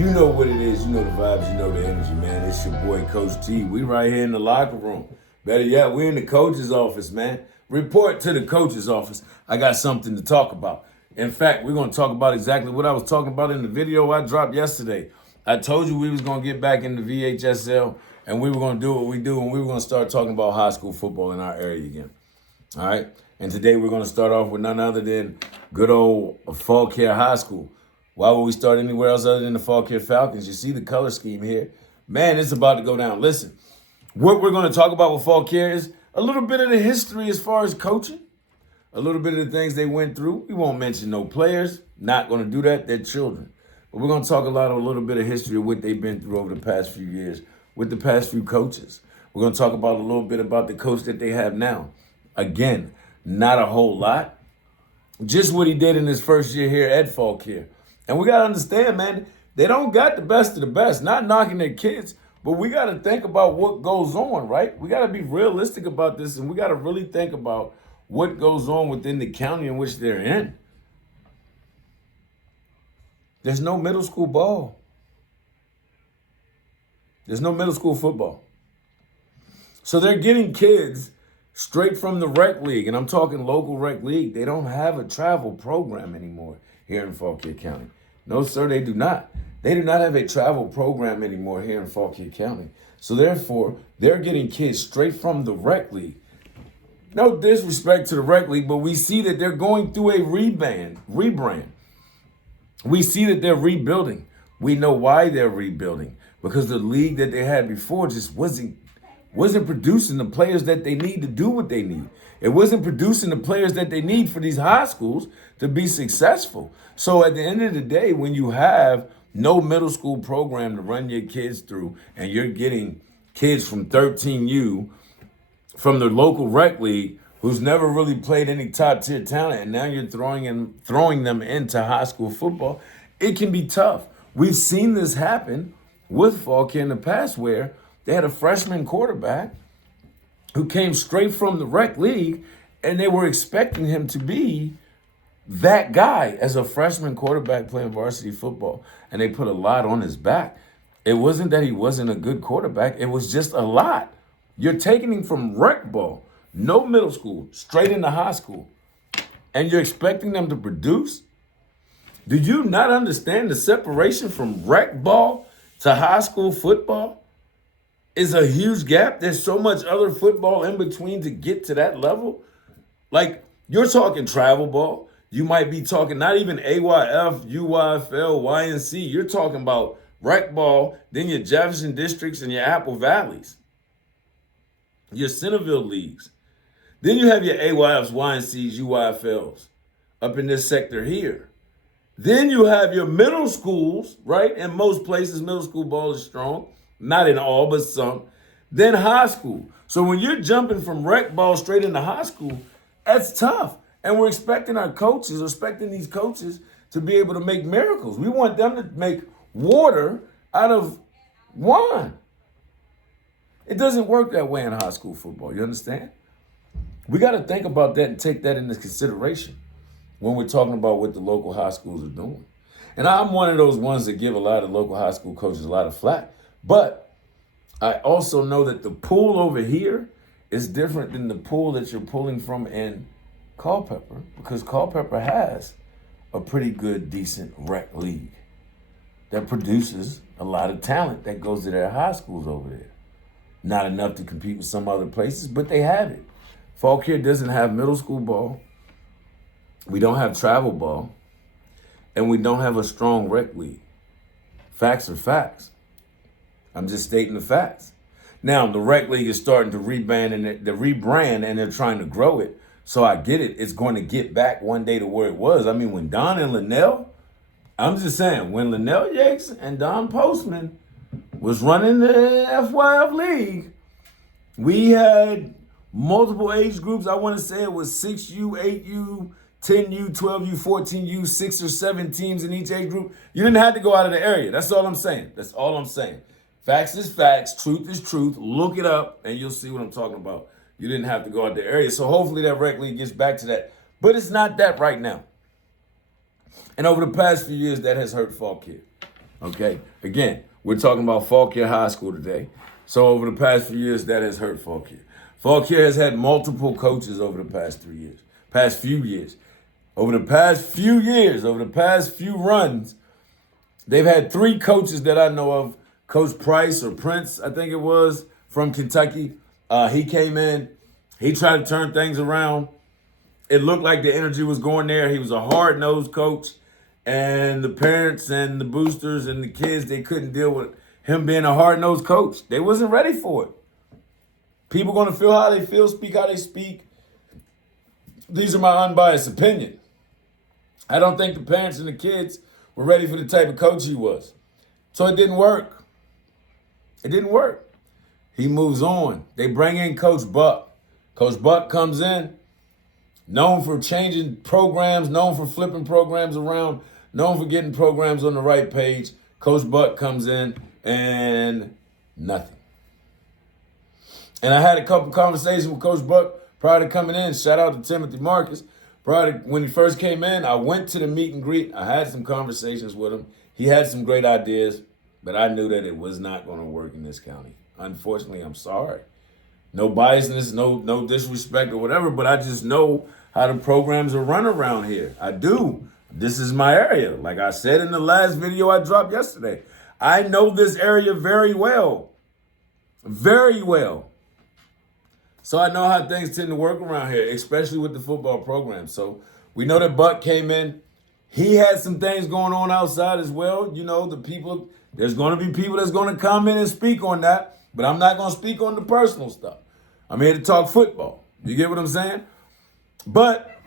You know what it is. You know the vibes. You know the energy, man. It's your boy, Coach T. We right here in the locker room. Better yet, we're in the coach's office, man. Report to the coach's office. I got something to talk about. In fact, we're going to talk about exactly what I was talking about in the video I dropped yesterday. I told you we was going to get back into VHSL, and we were going to do what we do, and we were going to start talking about high school football in our area again. All right? And today we're going to start off with none other than good old Fauquier High School. Why would we start anywhere else other than the Fauquier Falcons? You see the color scheme here. Man, it's about to go down. Listen, what we're going to talk about with Fauquier is a little bit of the history as far as coaching, a little bit of the things they went through. We won't mention no players. Not going to do that. They're children. But we're going to talk a little bit of history of what they've been through over the past few years with the past few coaches. We're going to talk about a little bit about the coach that they have now. Again, not a whole lot. Just what he did in his first year here at Fauquier. And we got to understand, man, they don't got the best of the best. Not knocking their kids, but we got to think about what goes on, right? We got to be realistic about this, and we got to really think about what goes on within the county in which they're in. There's no middle school ball. There's no middle school football. So they're getting kids straight from the rec league, and I'm talking local rec league. They don't have a travel program anymore here in Fauquier County. No, sir, they do not. They do not have a travel program anymore here in Fauquier County. So therefore, they're getting kids straight from the rec league. No disrespect to the rec league, but we see that they're going through a rebrand. We see that they're rebuilding. We know why they're rebuilding, because the league that they had before just wasn't producing the players that they need to do what they need. It wasn't producing the players that they need for these high schools to be successful. So at the end of the day, when you have no middle school program to run your kids through, and you're getting kids from 13U from the local rec league who's never really played any top tier talent, and now you're throwing them into high school football, it can be tough. We've seen this happen with Fauquier in the past, where they had a freshman quarterback who came straight from the rec league, and they were expecting him to be that guy as a freshman quarterback playing varsity football. And they put a lot on his back. It wasn't that he wasn't a good quarterback. It was just a lot. You're taking him from rec ball, no middle school, straight into high school, and you're expecting them to produce? Do you not understand the separation from rec ball to high school football is a huge gap? There's so much other football in between to get to that level. Like, you're talking travel ball. You might be talking not even AYF, UYFL, YNC. You're talking about rec ball, then your Jefferson Districts and your Apple Valleys, your Centerville leagues. Then you have your AYFs, YNCs, UYFLs up in this sector here. Then you have your middle schools, right? In most places, middle school ball is strong. Not in all, but some. Then high school. So when you're jumping from rec ball straight into high school, that's tough. And we're expecting these coaches to be able to make miracles. We want them to make water out of wine. It doesn't work that way in high school football. You understand? We got to think about that and take that into consideration when we're talking about what the local high schools are doing. And I'm one of those ones that give a lot of local high school coaches a lot of flack. But I also know that the pool over here is different than the pool that you're pulling from in Culpeper, because Culpeper has a pretty good, decent rec league that produces a lot of talent that goes to their high schools over there. Not enough to compete with some other places, but they have it. Fauquier doesn't have middle school ball. We don't have travel ball. And we don't have a strong rec league. Facts are facts. I'm just stating the facts. Now, the rec league is starting to rebrand and they're trying to grow it. So I get it. It's going to get back one day to where it was. I mean, when Don and Linnell, I'm just saying, when Linnell Yates and Don Postman was running the FYF league, we had multiple age groups. I want to say it was 6U, 8U, 10U, 12U, 14U, 6 or 7 teams in each age group. You didn't have to go out of the area. That's all I'm saying. That's all I'm saying. Facts is facts. Truth is truth. Look it up and you'll see what I'm talking about. You didn't have to go out the area. So hopefully that rec league gets back to that. But it's not that right now. And over the past few years, that has hurt Fauquier. Okay? Again, we're talking about Fauquier High School today. So over the past few years, that has hurt Fauquier. Fauquier has had multiple coaches over the past few years. Over the past few runs, they've had 3 coaches that I know of. Coach Price or Prince, I think it was, from Kentucky. He came in. He tried to turn things around. It looked like the energy was going there. He was a hard-nosed coach. And the parents and the boosters and the kids, they couldn't deal with him being a hard-nosed coach. They wasn't ready for it. People going to feel how they feel, speak how they speak. These are my unbiased opinion. I don't think the parents and the kids were ready for the type of coach he was. So it didn't work. He moves on. They bring in Coach Buck. Coach Buck comes in, known for changing programs, known for flipping programs around, known for getting programs on the right page. Coach Buck comes in and nothing. And I had a couple conversations with Coach Buck prior to coming in. Shout out to Timothy Marcus. When he first came in, I went to the meet and greet. I had some conversations with him. He had some great ideas, but I knew that it was not going to work in this county. Unfortunately, I'm sorry. No biasness, no disrespect or whatever, but I just know how the programs are run around here. I do. This is my area. Like I said in the last video I dropped yesterday, I know this area very well. Very well. So I know how things tend to work around here, especially with the football program. So we know that Buck came in. He had some things going on outside as well. You know, there's going to be people that's going to come in and speak on that, but I'm not going to speak on the personal stuff. I'm here to talk football. You get what I'm saying? But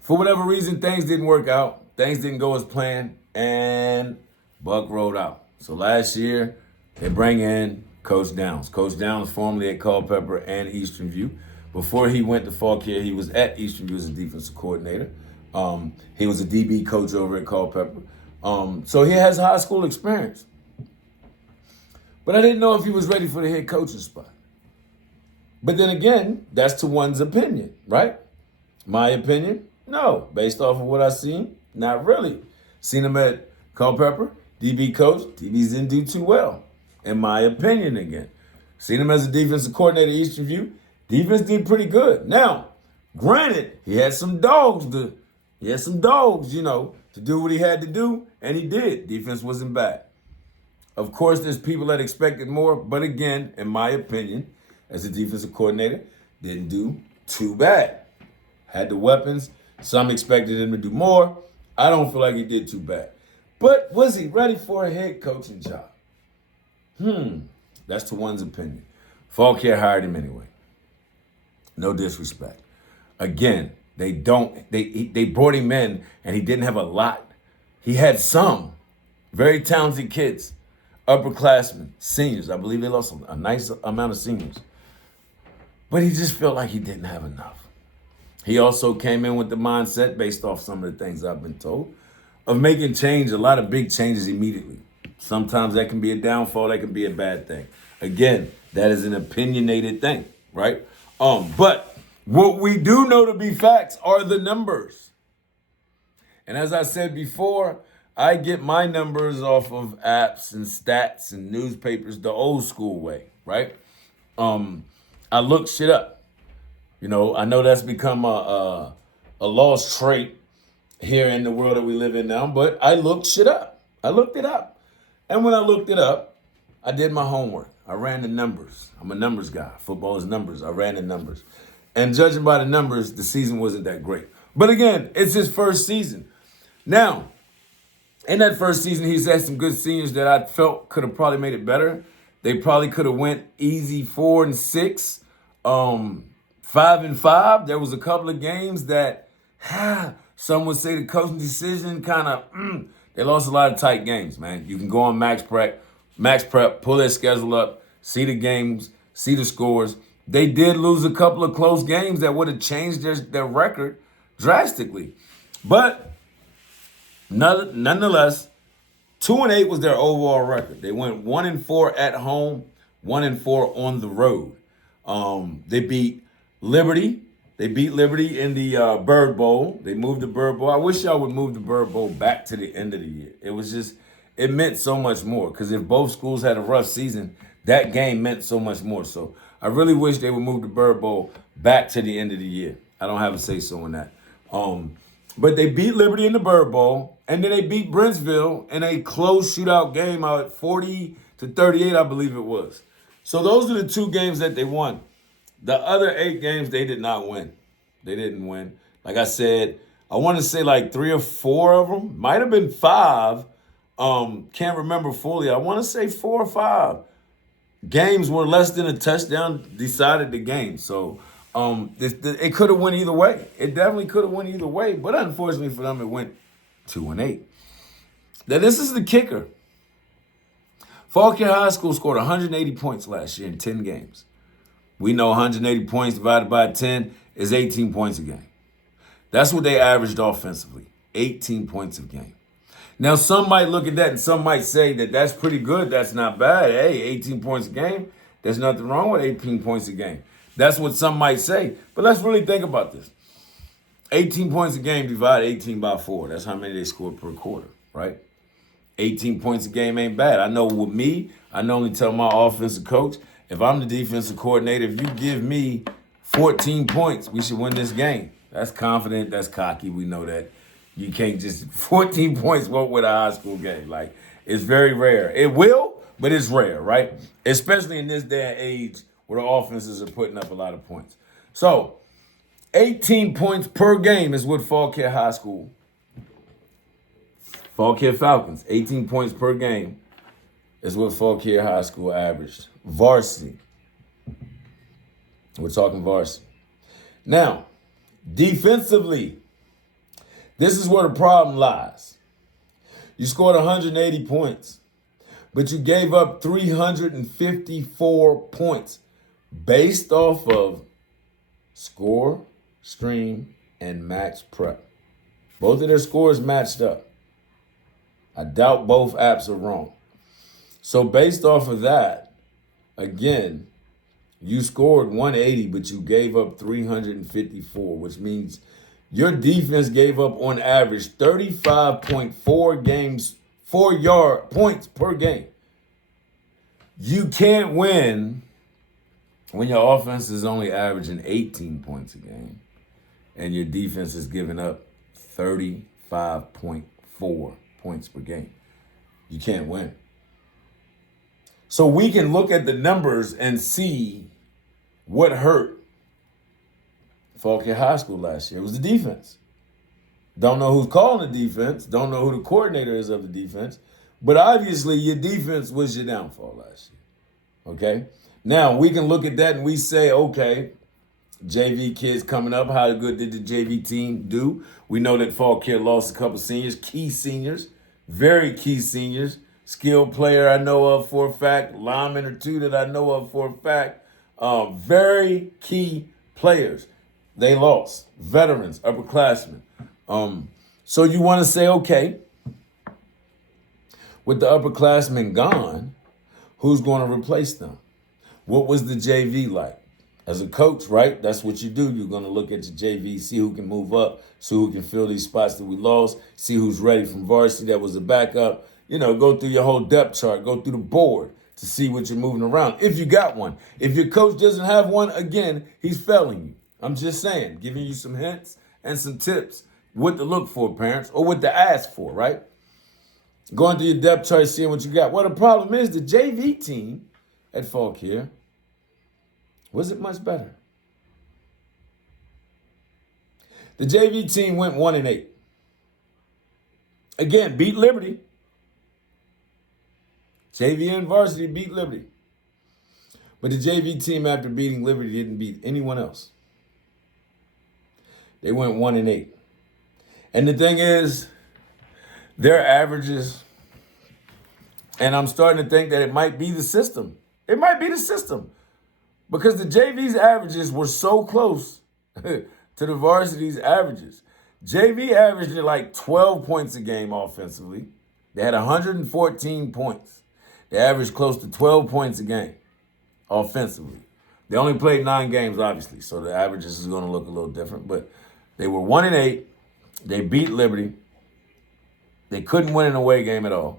for whatever reason, things didn't work out. Things didn't go as planned, and Buck rolled out. So last year, they bring in Coach Downs. Coach Downs formerly at Culpeper and Eastern View. Before he went to Fauquier, he was at Eastern View as a defensive coordinator. He was a DB coach over at Culpeper. So he has high school experience. But I didn't know if he was ready for the head coaching spot. But then again, that's to one's opinion, right? My opinion? No. Based off of what I've seen, not really. Seen him at Culpeper, DB coach. DBs didn't do too well, in my opinion again. Seen him as a defensive coordinator at Eastern View. Defense did pretty good. Now, granted, he had some dogs, to do what he had to do, and he did. Defense wasn't bad. Of course, there's people that expected more, but again, in my opinion, as a defensive coordinator, didn't do too bad. Had the weapons. Some expected him to do more. I don't feel like he did too bad. But was he ready for a head coaching job? That's to one's opinion. Fauquier hired him anyway. No disrespect. Again, they brought him in and he didn't have a lot. He had some very talented kids, upperclassmen, seniors. I believe they lost a nice amount of seniors. But he just felt like he didn't have enough. He also came in with the mindset, based off some of the things I've been told, of making change, a lot of big changes immediately. Sometimes that can be a downfall, that can be a bad thing. Again, that is an opinionated thing, right? But what we do know to be facts are the numbers. And as I said before, I get my numbers off of apps and stats and newspapers the old school way, right? I look shit up. You know, I know that's become a lost trait here in the world that we live in now, but I looked shit up. I looked it up. And when I looked it up, I did my homework. I ran the numbers. I'm a numbers guy. Football is numbers. I ran the numbers. And judging by the numbers, the season wasn't that great. But again, it's his first season. Now, in that first season, he's had some good seniors that I felt could have probably made it better. They probably could have went easy 4-6, 5-5. There was a couple of games that some would say the coaching decision kind of, they lost a lot of tight games, man. You can go on Max Prep, pull their schedule up, see the games, see the scores. They did lose a couple of close games that would have changed their record drastically. But nonetheless, 2-8 was their overall record. They went 1-4 at home, 1-4 on the road. They beat Liberty. They beat Liberty in the Bird Bowl. They moved the Bird Bowl. I wish y'all would move the Bird Bowl back to the end of the year. It was it meant so much more. Because if both schools had a rough season, that game meant so much more. So I really wish they would move the Bird Bowl back to the end of the year. I don't have a say so in that. But they beat Liberty in the Bird Bowl, and then they beat Brentsville in a close shootout game out at 40-38, I believe it was. So those are the 2 games that they won. The other 8 games they did not win. They didn't win. Like I said, I want to say like 3 or 4 of them. Might have been 5. Can't remember fully. I want to say 4 or 5 games were less than a touchdown decided the game. So it could have went either way. It definitely could have went either way. But unfortunately for them, it went 2-8. Now this is the kicker. Fauquier High School scored 180 points last year in 10 games. We know 180 points divided by 10 is 18 points a game. That's what they averaged offensively, 18 points a game. Now, some might look at that and some might say that that's pretty good. That's not bad. Hey, 18 points a game. There's nothing wrong with 18 points a game. That's what some might say. But let's really think about this. 18 points a game, divide 18 by 4. That's how many they scored per quarter, right? 18 points a game ain't bad. I know with me, I normally tell my offensive coach, if I'm the defensive coordinator, if you give me 14 points, we should win this game. That's confident. That's cocky. We know that. You can't just 14 points won't win a high school game. Like, it's very rare. It will, but it's rare, right? Especially in this day and age where the offenses are putting up a lot of points. So, 18 points per game is what Fauquier High School, Fauquier Falcons, 18 points per game is what Fauquier High School averaged. Varsity. We're talking varsity. Now, defensively, this is where the problem lies. You scored 180 points, but you gave up 354 points based off of score, stream, and match prep. Both of their scores matched up. I doubt both apps are wrong. So based off of that, again, you scored 180, but you gave up 354, which means your defense gave up on average 35.4 points per game. You can't win when your offense is only averaging 18 points a game and your defense is giving up 35.4 points per game. You can't win. So we can look at the numbers and see what hurt Fauquier High School last year. It was the defense. Don't know who's calling the defense. Don't know who the coordinator is of the defense. But obviously your defense was your downfall last year. Okay? Now we can look at that and we say, okay, JV kids coming up, how good did the JV team do? We know that Fauquier lost a couple seniors, key seniors, very key seniors. Skilled player I know of for a fact, lineman or 2 that I know of for a fact. Very key players. They lost. Veterans, upperclassmen. So you want to say, okay, with the upperclassmen gone, who's going to replace them? What was the JV like? As a coach, right? That's what you do. You're going to look at your JV, see who can move up, see who can fill these spots that we lost, see who's ready from varsity that was a backup. You know, go through your whole depth chart, go through the board to see what you're moving around. If you got one. If your coach doesn't have one, again, he's failing you. I'm just saying, giving you some hints and some tips, what to look for, parents, or what to ask for, right? Going through your depth chart, seeing what you got. Well, the problem is the JV team at Fauquier wasn't much better. The JV team went 1-8. Again, beat Liberty. JV and varsity beat Liberty. But the JV team, after beating Liberty, didn't beat anyone else. They went 1-8. And the thing is, their averages, and I'm starting to think that it might be the system. It might be the system. Because the JV's averages were so close to the varsity's averages. JV averaged like 12 points a game offensively. They had 114 points. They averaged close to 12 points a game offensively. They only played 9 games, obviously, so the averages is going to look a little different. But they were 1-8. They beat Liberty. They couldn't win an away game at all.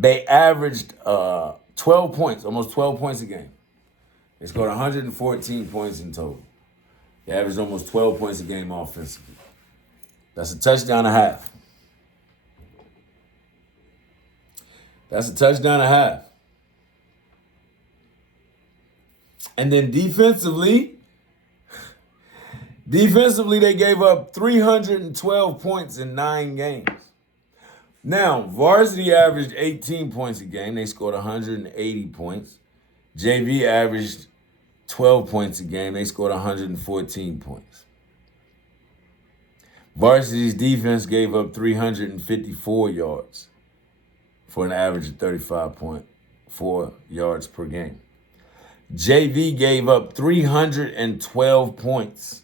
They averaged 12 points, almost 12 points a game. They scored 114 points in total. They averaged almost 12 points a game offensively. That's a touchdown and a half. That's a touchdown and a half. And then defensively, they gave up 312 points in 9 games. Now, varsity averaged 18 points a game. They scored 180 points. JV averaged 12 points a game. They scored 114 points. Varsity's defense gave up 354 yards for an average of 35.4 yards per game. JV gave up 312 points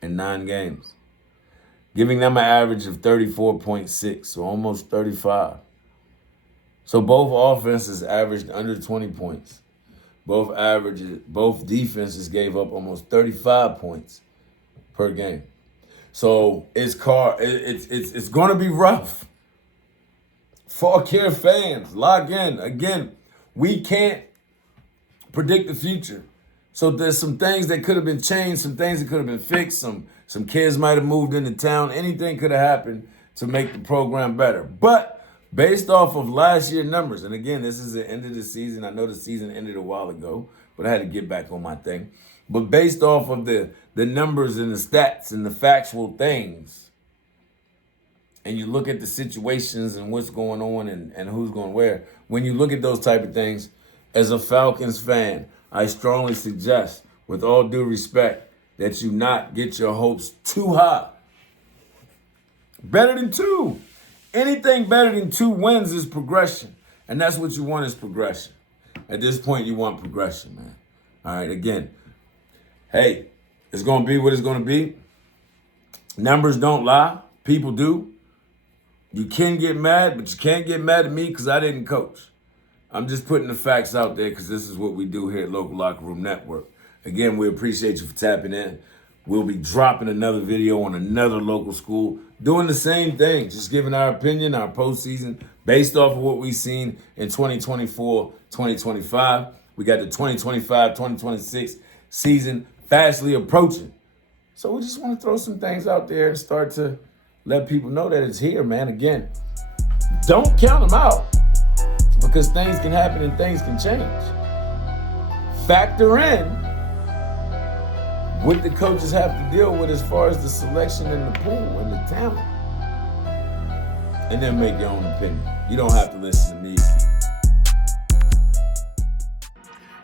in 9 games, giving them an average of 34.6, so almost 35. So both offenses averaged under 20 points. Both defenses gave up almost 35 points per game. So it's going to be rough. Fauquier fans, lock in. Again, we can't predict the future. So there's some things that could have been changed, some things that could have been fixed, some kids might have moved into town. Anything could have happened to make the program better. But based off of last year's numbers, and again, this is the end of the season. I know the season ended a while ago, but I had to get back on my thing. But based off of the numbers and the stats and the factual things, and you look at the situations and what's going on and who's going where, when you look at those type of things, as a Falcons fan, I strongly suggest, with all due respect, that you not get your hopes too high. Better than 2. Anything better than 2 wins is progression. And that's what you want is progression. At this point, you want progression, man. All right, again, hey, it's going to be what it's going to be. Numbers don't lie. People do. You can get mad, but you can't get mad at me because I didn't coach. I'm just putting the facts out there because this is what we do here at Local Locker Room Network. Again, we appreciate you for tapping in. We'll be dropping another video on another local school, doing the same thing, just giving our opinion, our postseason, based off of what we've seen in 2024, 2025. We got the 2025, 2026 season fastly approaching. So we just want to throw some things out there and start to let people know that it's here, man. Again, don't count them out because things can happen and things can change. Factor in what the coaches have to deal with as far as the selection and the pool and the talent. And then make your own opinion. You don't have to listen to me.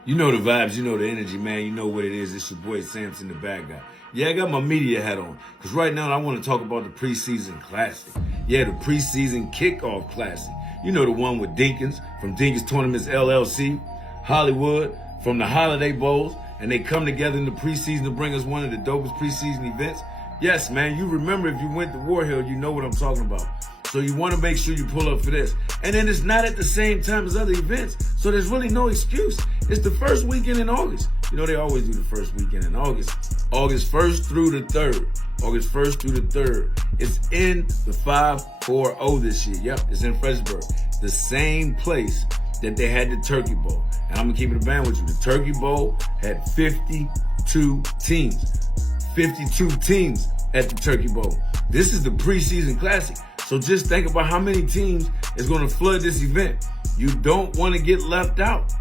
You know the vibes, you know the energy, man. You know what it is. It's your boy Samson, the bad guy. Yeah, I got my media hat on because right now I want to talk about the preseason classic. Yeah, the preseason kickoff classic. You know the one with Dinkins from Dinkins Tournaments LLC, Hollywood from the Holiday Bowls, and they come together in the preseason to bring us one of the dopest preseason events. Yes, man, you remember if you went to War Hill, you know what I'm talking about. So you want to make sure you pull up for this. And then it's not at the same time as other events, so there's really no excuse. It's the first weekend in August. You know they always do the first weekend in August. August 1st through the 3rd. August 1st through the 3rd. It's in the 540 this year. Yep, it's in Fredericksburg. The same place that they had the Turkey Bowl. And I'm going to keep it a band with you. The Turkey Bowl had 52 teams. 52 teams at the Turkey Bowl. This is the preseason classic. So just think about how many teams is going to flood this event. You don't want to get left out.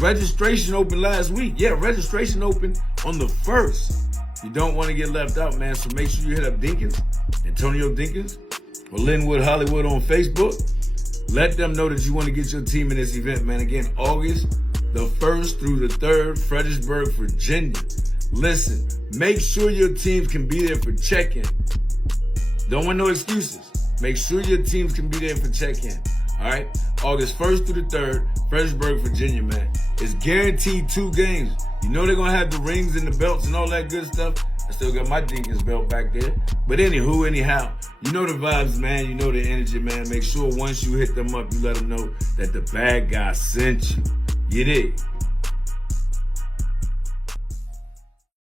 Registration opened last week. Yeah, registration opened on the 1st. You don't want to get left out, man. So make sure you hit up Dinkins, Antonio Dinkins, or Linwood Hollywood on Facebook. Let them know that you want to get your team in this event, man. Again, August the 1st through the 3rd, Fredericksburg, Virginia. Listen, make sure your teams can be there for check-in. Don't want no excuses. Make sure your teams can be there for check-in. All right? August 1st through the 3rd, Fredericksburg, Virginia, man. It's guaranteed 2 games. You know they're going to have the rings and the belts and all that good stuff. I still got my Dinkins belt back there. But anyhow, you know the vibes, man. You know the energy, man. Make sure once you hit them up, you let them know that the bad guy sent you. You dig?